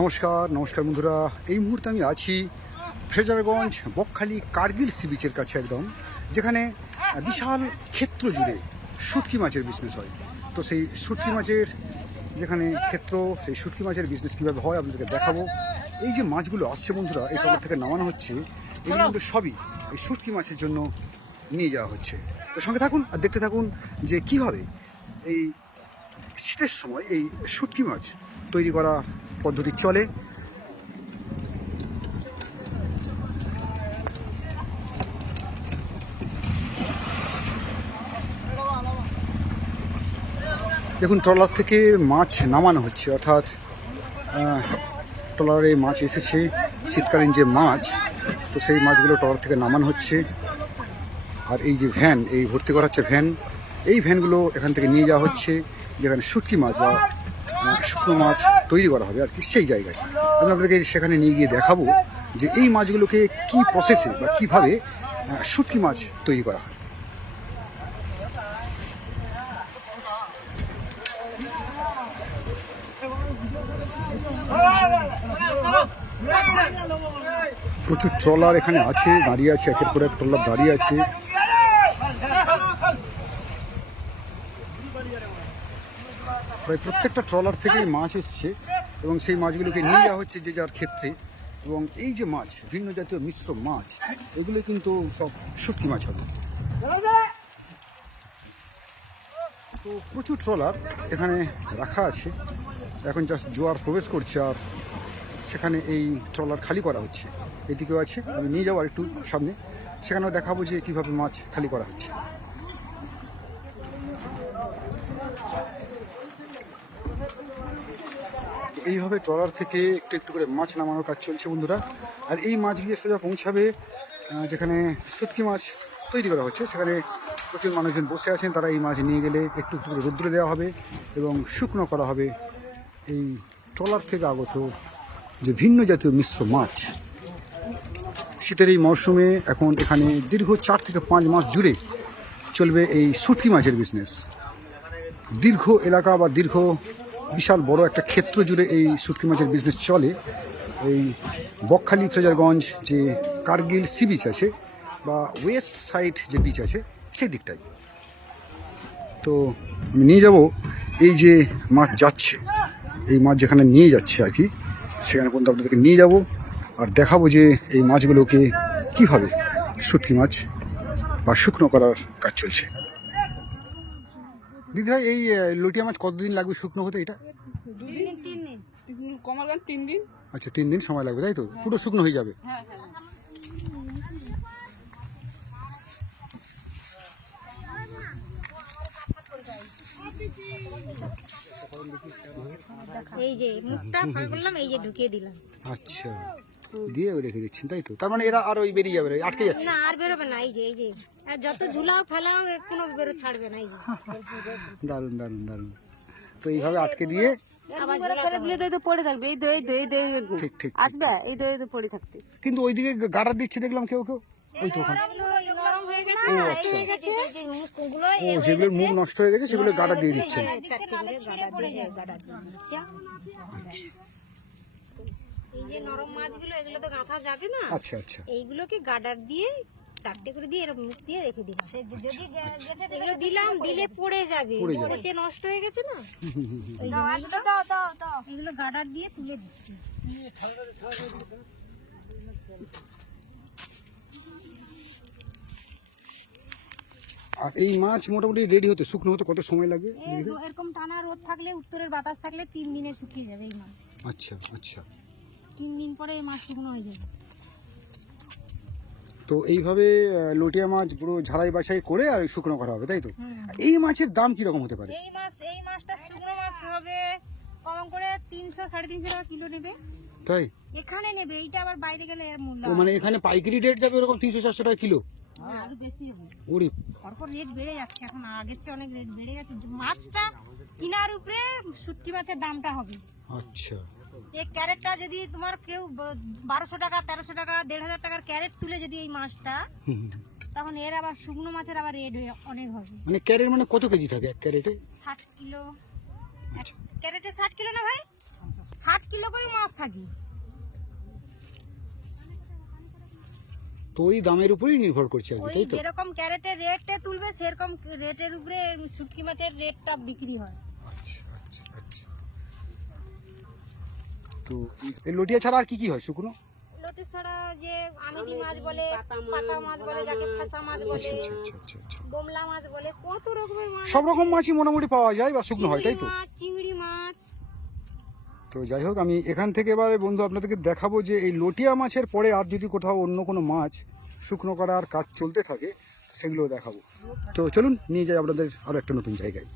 নমস্কার নমস্কার বন্ধুরা। এই মুহূর্তে আমি আছি ফ্রেজারগঞ্জ বকখালি কার্গিল সি বিচের কাছে একদম, যেখানে বিশাল ক্ষেত্র জুড়ে শুটকি মাছের বিজনেস হয়। তো সেই শুটকি মাছের যেখানে ক্ষেত্র, সেই শুটকি মাছের বিজনেস কীভাবে হয় আপনাদেরকে দেখাবো। এই যে মাছগুলো আসছে বন্ধুরা এই ট্রলার থেকে নামানো হচ্ছে এগুলো কিন্তু সবই এই শুটকি মাছের জন্য নিয়ে যাওয়া হচ্ছে। তো সঙ্গে থাকুন আর দেখতে থাকুন যে কীভাবে এই শীতের সময় এই শুটকি মাছ তৈরি করা পদ্ধতি চলে। দেখুন ট্রলার থেকে মাছ নামানো হচ্ছে অর্থাৎ ট্রলারে মাছ এসেছে, শীতকালীন যে মাছ, তো সেই মাছগুলো ট্রলার থেকে নামানো হচ্ছে। আর এই যে ভ্যান, এই ভর্তি করা হচ্ছে ভ্যান, এই ভ্যানগুলো এখান থেকে নিয়ে যাওয়া হচ্ছে, যেখানে শুটকি মাছ বা শুকনো মাছ তৈরি করা হবে আর কি সেই জায়গায়। আমি আপনাকে সেখানে নিয়ে গিয়ে দেখাবো যে এই মাছগুলোকে কি প্রসেসে বা কীভাবে শুটকি মাছ তৈরি করা হয়। প্রচুর ট্রলার এখানে আছে দাঁড়িয়ে আছে, একের পর এক ট্রলার দাঁড়িয়ে আছে। প্রায় প্রত্যেকটা ট্রলার থেকেই মাছ এসছে এবং সেই মাছগুলোকে নিয়ে যাওয়া হচ্ছে যে যার ক্ষেত্রে। এবং এই যে মাছ, ভিন্ন জাতীয় মিশ্র মাছ এগুলো কিন্তু সব শুটকি মাছ হবে। তো প্রচুর ট্রলার এখানে রাখা আছে। এখন জাস্ট জোয়ার প্রবেশ করছে আর সেখানে এই ট্রলার খালি করা হচ্ছে। এদিকেও আছে, আমি নিয়ে যাব একটু সামনে। সেখানেও দেখাবো যে কীভাবে মাছ খালি করা হচ্ছে। এইভাবে ট্রলার থেকে একটু একটু করে মাছ নামানোর কাজ চলছে বন্ধুরা। আর এই মাছ গিয়ে সোজা পৌঁছাবে যেখানে শুটকি মাছ তৈরি করা হচ্ছে। সেখানে প্রচুর মানুষজন বসে আছেন, তারা এই মাছ নিয়ে গেলে একটু একটু করে রৌদ্রে দেওয়া হবে এবং শুকনো করা হবে। এই ট্রলার থেকে আগত যে ভিন্ন জাতীয় মিশ্র মাছ। শীতের এই মরশুমে এখন এখানে দীর্ঘ চার থেকে পাঁচ মাস জুড়ে চলবে এই শুটকি মাছের বিজনেস দীর্ঘ এলাকা বা দীর্ঘ বিশাল বড় একটা ক্ষেত্র জুড়ে এই শুটকি মাছের বিজনেস চলে। এই বকখালি ফ্রেজারগঞ্জ যে কার্গিল সি বিচ আছে বা ওয়েস্ট সাইড যে বিচ আছে, সেই দিকটাই। তো আমি নিয়ে যাব এই যে মাছ যাচ্ছে। এই মাছ যেখানে নিয়ে যাচ্ছে আর কি সেখানে পর্যন্ত আপনাদেরকে নিয়ে যাব আর দেখাবো যে এই মাছগুলোকে কীভাবে শুটকি মাছ বা শুকনো করার কাজ চলছে। দিদি ভাই, এই লটিয়া মাছ কতদিন লাগবে শুকনো হতে এটা? তিন দিন আচ্ছা তিন দিন সময় লাগবে, তাই তো? পুরো শুকনো হয়ে যাবে। এই যে মুখটা ফাঁক করলাম এই যে ঢুকিয়ে দিলাম। আচ্ছা। দিয়ে রেখে দিচ্ছেন তাই তো? তার মানে এরা আর ওই বেরিয়ে যাবে আটকে যাচ্ছে। না আর বেরোবে না এই যে এই যে। আর যত ঝুলাও ফেলাও এ কোনো বেরো ছাড়বে না এই যে। দারুণ দারুণ দারুণ। তো এইভাবে আটকে দিয়ে আবার ফেলে দিলে তো এই তো পড়ে থাকবে এই তো এই তো এই তো এই তো। ঠিক ঠিক আসবে এই তো এই তো পড়ে থাকতে। কিন্তু ওইদিকে গাড়া দিচ্ছে দেখলাম কেউ কেউ। ওই তো ওখানে। ও যেগুলোর মুখ নষ্ট হয়ে গেছে সেগুলো গাড়া দিয়ে দিচ্ছি। এই যে নরম মাছগুলো এগুলো তো গাঁথা যাবে না। আচ্ছা আচ্ছা। এইগুলোকে গাডার দিয়ে চারটে করে দিয়ে এরকম মুখ দিয়ে রেখে দিলাম। এগুলো দিলাম দিলে পড়ে যাবে। পচে নষ্ট হয়ে গেছে না? এগুলো গাডার দিয়ে তুলে দিচ্ছি। আর এই মাছ মোটামুটি রেডি হতে শুকনো হতে কত সময় লাগে? এরকম টানা রোদ থাকলে উত্তরের বাতাস থাকলে তিন দিনে শুকিয়ে যাবে এই মাছ। আচ্ছা আচ্ছা। তিন দিন পরে এই মাছ শুকনো হয়ে যাবে। তো এইভাবে লটিয়া মাছ পুরো ঝাড়াই বাছাই করে আর শুকনো করা হবে তাই তো? এই মাছের দাম কীরকম হতে পারে? এই মাছ এই মাছটা শুকনো মাছ হবে কম করে তিনশো সাড়ে তিনশো টাকা কিলো নেবে। তাই? এখানে নেবে এইটা আবার বাইরে গেলে এর মূল্য মানে এখানে পাইকারি রেট যাবে এরকম তিনশো চারশো টাকা কিলো? আরও বেশি হবে। ওরে রেট বেড়ে যাচ্ছে এখন আগের চেয়ে অনেক রেট বেড়ে গেছে। মাছটা কিনার উপরে শুটকি মাছের দামটা হবে। আচ্ছা। এই ক্যারেটটা যদি তোমার কেউ বারোশো টাকা তেরোশো টাকা দেড় হাজার টাকার ক্যারেট তুলে যদি এই মাছটা। তখন এর আবার শুকনো মাছের আবার রেট অনেক হবে। মানে ক্যারেট মানে কত কেজি থাকে এক ক্যারেটে? ষাট কিলো। ক্যারেটে ষাট কিলো না ভাই? ষাট কিলো করে মাছ থাকে। তো ওই দামের উপরেই নির্ভর করছে আর কি ওই তাই তো? যেরকম ক্যারেটের রেটে তুলবে সেরকম রেটের উপরে শুটকি মাছের রেটটা বিক্রি হয়। আচ্ছা আচ্ছা আচ্ছা। তো এই লটিয়া ছাড়া আর কি কি হয় শুকনো? লোটে ছড়া যে আমিদি মাছ বলে পাতা মাছ বলে যাকে ফাঁসা মাছ বলে আচ্ছা আচ্ছা আচ্ছা আচ্ছা। বোমলা মাছ বলে কত রকমের মাছ সব রকম মাছই মোটামুটি পাওয়া যায় বা শুকনো হয় তাই তো? চিংড়ি মাছ চিংড়ি মাছ তো যাই হোক, আমি এখান থেকে এবারে বন্ধু আপনাদেরকে দেখাবো যে এই লটিয়া মাছের পরে আর যদি কোথাও অন্য কোনো মাছ শুকনো করার কাজ চলতে থাকে সেগুলো দেখাবো। তো চলুন, নিয়ে যাই আপনাদের আরও একটা নতুন জায়গায়।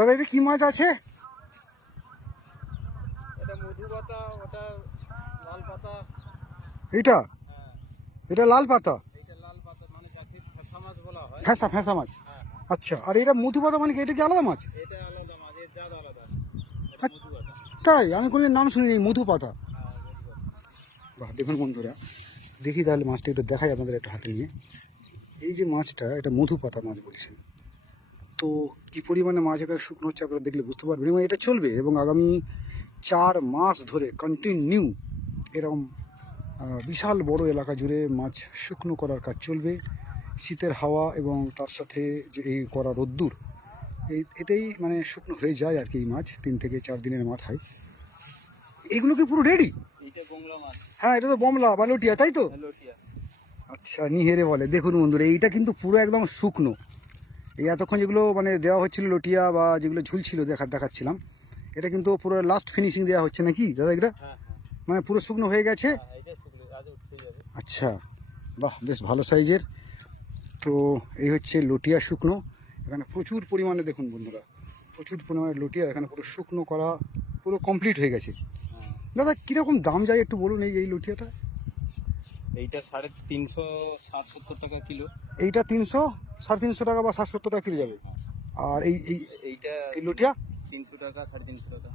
দাদা এটা কি মাছ আছে? এটা পাতা এটা? লাল পাতা? মানে যাকে ফেসা মাছ মাছ? আচ্ছা আর এটা মধু পাতা মানে কি? এটা কি আলাদা মাছ? পাতা। তাই? আমি কোনোদিন নাম শুনিনি হ্যাঁ মধু পাতা। বাহ দেখুন বন্ধুরা দেখি তাহলে মাছটা একটু দেখাই আপনাদের একটা হাতে নিয়ে। এই যে মাছটা এটা মধু পাতা মাছ বলছেন। তো কি পরিমাণে মাছ এখানে শুকনো হচ্ছে আপনারা দেখলে বুঝতে পারবেন এবং এটা চলবে এবং আগামী চার মাস ধরে কন্টিনিউ এরকম বিশাল বড় এলাকা জুড়ে মাছ শুকনো করার কাজ চলবে। শীতের হাওয়া এবং তার সাথে যে এই করা রোদ্দুর এই এতেই মানে শুকনো হয়ে যায় আর কি এই মাছ তিন থেকে চার দিনের মাথায়। এগুলো কি পুরো রেডি এটা বংলা মাছ। হ্যাঁ এটা তো বমলা বালুটিয়া তাই তো? আচ্ছা নিহেরে বলে। দেখুন বন্ধুরা এইটা কিন্তু পুরো একদম শুকনো। এই এতক্ষণ যেগুলো মানে দেওয়া হচ্ছিল লটিয়া বা যেগুলো ঝুলছিল দেখা দেখাচ্ছিলাম এটা কিন্তু পুরো লাস্ট ফিনিশিং দেওয়া হচ্ছে নাকি দাদা এটা হ্যাঁ হ্যাঁ। মানে পুরো শুকনো হয়ে গেছে? হ্যাঁ আচ্ছা বাহ বেশ ভালো সাইজের। তো এই হচ্ছে লটিয়া শুকনো এখানে প্রচুর পরিমাণে দেখুন বন্ধুরা প্রচুর পরিমাণে লটিয়া এখানে পুরো শুকনো করা পুরো কমপ্লিট হয়ে গেছে। দাদা কীরকম দাম যায় একটু বলুন এই এই লটিয়াটা? এইটা সাড়ে তিনশো ষাট সত্তর টাকা কিলো। এইটা তিনশো সাড়ে তিনশো টাকা বা ষাট সত্তর টাকা কিলো যাবে। আর এই এই এইটা এই লটিয়া তিনশো টাকা সাড়ে তিনশো টাকা।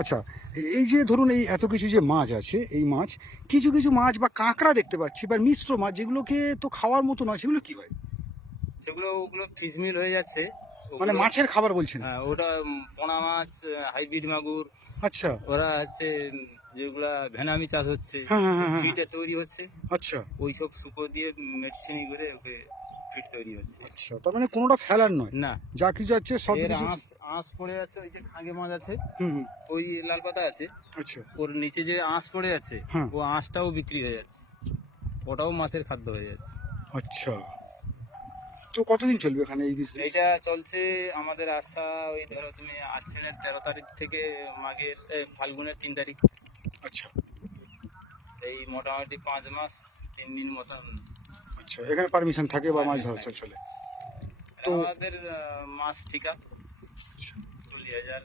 আচ্ছা এই যে ধরুন এই এত কিছু যে মাছ আছে এই মাছ কিছু কিছু মাছ বা কাঁকড়া দেখতে পাচ্ছি বা মিশ্র মাছ যেগুলোকে তো খাওয়ার মতো নয় সেগুলো কি হয়? সেগুলো ওগুলো ফিসমিল হয়ে যাচ্ছে। মানে মাছের খাবার বলছেন? হ্যাঁ ওটা পোনা মাছ হাইব্রিড মাগুর। আচ্ছা। ওরা হচ্ছে যেগুলা ভেনামি চাষ হচ্ছে হ্যাঁ, হ্যাঁ, হ্যাঁ। ফিটে তৈরি হচ্ছে। আচ্ছা। ওই সব শুকো দিয়ে মেডিসিন করে ওকে ফিট তৈরি হচ্ছে। আচ্ছা তার মানে কোনোটা ফেলার নয়? না। যা কিছু আছে সব কিছু আঁশ আঁশ পড়ে আছে ওই যে খাঙ্গে মাছ আছে ওই লাল পাতা আছে। আচ্ছা। ওর নিচে যে আঁশ পড়ে আছে। ও আঁশটাও বিক্রি হয়ে যাচ্ছে। ওটাও মাছের খাদ্য হয়ে যাচ্ছে। আচ্ছা। তো কতদিন চলবে এখানে এই বিজনেস এটা চলছে আমাদের আশা ওই ধরো তুমি আশ্বিনের তেরো তারিখ থেকে মাঘের ফাল্গুনের তিন তারিখ। আচ্ছা। এই মোটামুটি পাঁচ মাস তিন দিন মতন। আচ্ছা এখানে পারমিশন থাকে বা মাছ ধরা চলে তো- আমাদের মাছ ঠিকা। চল্লিশ হাজার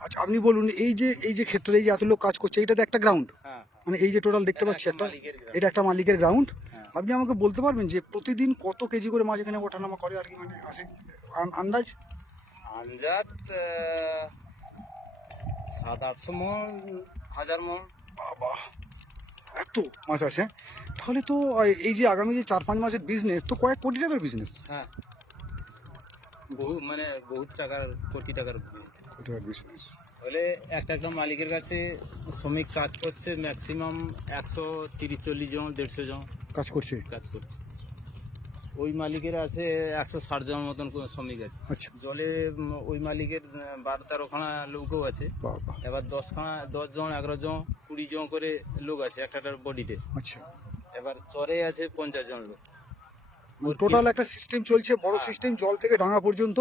আচ্ছা আপনি বলুন এই যে এই যে ক্ষেত্রে এই যে এত লোক কাজ করছে এটা একটা গ্রাউন্ড হ্যাঁ মানে এই যে টোটাল দেখতে পাচ্ছি একটা। এটা একটা মালিকের গ্রাউন্ড হ্যাঁ। আপনি আমাকে বলতে পারবেন যে প্রতিদিন কত কেজি করে মাছ এখানে ওঠানামা করে আর কি মানে আসে? আন- আন্দাজ আহ, সাত আটশো মন হাজার মন। বাবা এত মাছ আছে? তাহলে তো এই যে আগামী যে চার পাঁচ মাসের বিজনেস তো কয়েক কোটি টাকার বিজনেস হ্যাঁ। বহু মানে বহুত টাকার কোটি টাকার কোটি টাকার বিজনেস হলে একটা একটা মালিকের কাছে শ্রমিক কাজ করছে ম্যাক্সিমাম একশো তিরিশ চল্লিশ জন দেড়শো জন। কাজ করছে? কাজ করছে। ওই মালিকের আছে একশো ষাট জন মতন শ্রমিক আছে। আচ্ছা। জলে ওই মালিকের বারো তেরোখানা লোকও আছে। এবার দশখানা দশ জন এগারো জন কুড়ি জন করে লোক আছে একটা বডিতে। আচ্ছা। এবার চরে আছে পঞ্চাশ জন লোক। টোটাল একটা সিস্টেম চলছে বড় সিস্টেম জল থেকে ডাঙা পর্যন্ত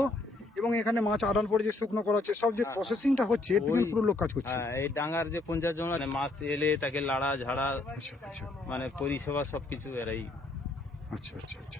এবং এখানে মাছ আদান পরে যে শুকনো করা হচ্ছে সব যে প্রসেসিংটা হচ্ছে পিছনে ওই- পুরো লোক কাজ করছে। হ্যাঁ এই ডাঙ্গার যে পঞ্চাশ জন মানে মাছ এলে তাকে লাড়া ঝাড়া আচ্ছা আচ্ছা। মানে পরিষেবা সব কিছু এরাই আচ্ছা আচ্ছা আচ্ছা।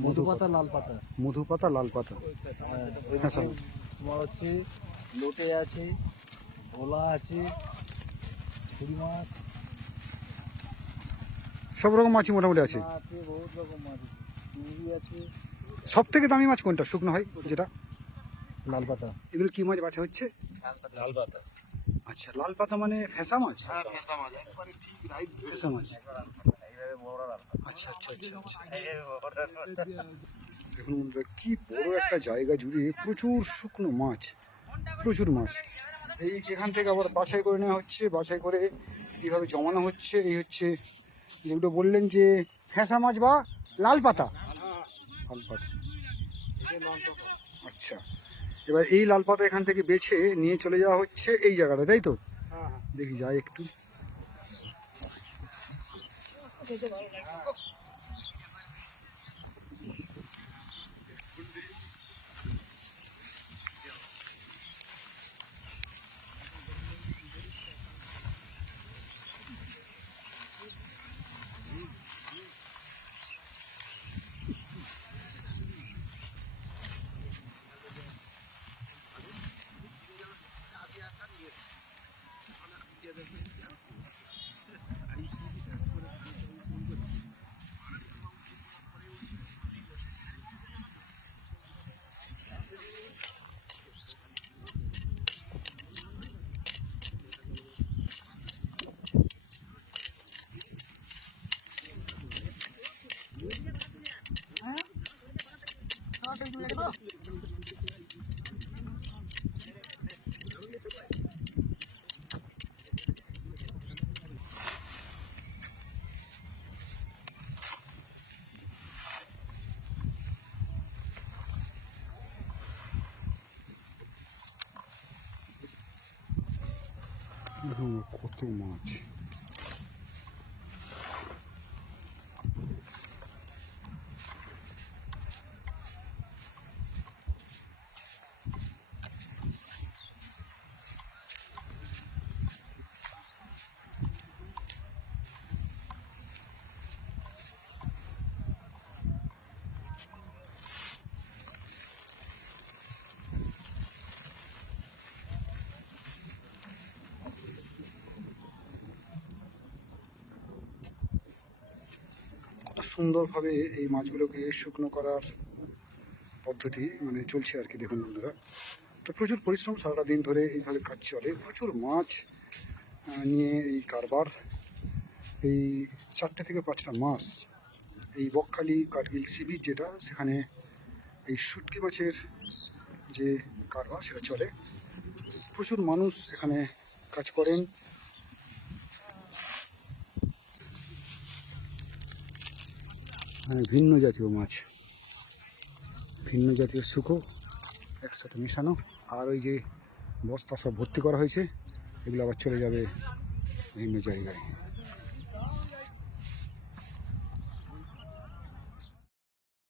মধুপাতা মধুপাতা লাল পাতা। মধু পাতা লাল পাতা। হ্যাঁ স্যার। তোমার হচ্ছে লোটে আছে ভোলা আছে ছুরি মাছ। সব রকম মাছই মোটামুটি আছে। আছে বহুত রকম মাছ চিংড়ি আছে। সব থেকে দামি মাছ কোনটা? শুকনো হয় যেটা? লাল পাতা। এগুলো কি মাছ বাছা হচ্ছে? লাল পাতা। আচ্ছা লাল পাতা মানে ফেঁসা মাছ? ফেঁসা মাছ। আচ্ছা আচ্ছা আচ্ছা দেখুন বন্ধুরা কি বড় একটা জায়গা জুড়ে প্রচুর শুকনো মাছ প্রচুর মাছ। এই এখান থেকে আবার বাছাই করে নেওয়া হচ্ছে বাছাই করে এইভাবে জমানো হচ্ছে এই হচ্ছে যেগুলো বললেন যে ফেঁসা মাছ বা লাল পাতা। লাল পাতা। আচ্ছা এবার এই লাল পাতা এখান থেকে বেছে নিয়ে চলে যাওয়া হচ্ছে এই জায়গাটা তাই তো? দেখি যাই একটু। দেখুন সুন্দরভাবে এই মাছগুলোকে শুকনো করার পদ্ধতি মানে চলছে আর কি দেখুন বন্ধুরা। তো প্রচুর পরিশ্রম সারাটা দিন ধরে এইভাবে কাজ চলে। প্রচুর মাছ নিয়ে এই কারবার, এই চারটে থেকে পাঁচটা মাস এই বকখালি কার্গিল সি বিচ যেটা, সেখানে এই শুটকি মাছের যে কারবার, সেটা চলে। প্রচুর মানুষ এখানে কাজ করেন। মানে ভিন্ন জাতীয় মাছ। ভিন্ন জাতীয় শুকো একসাথে মেশানো। আর ওই যে বস্তা সব ভর্তি করা হয়েছে, এগুলো আবার চলে যাবে ভিন্ন জায়গায়।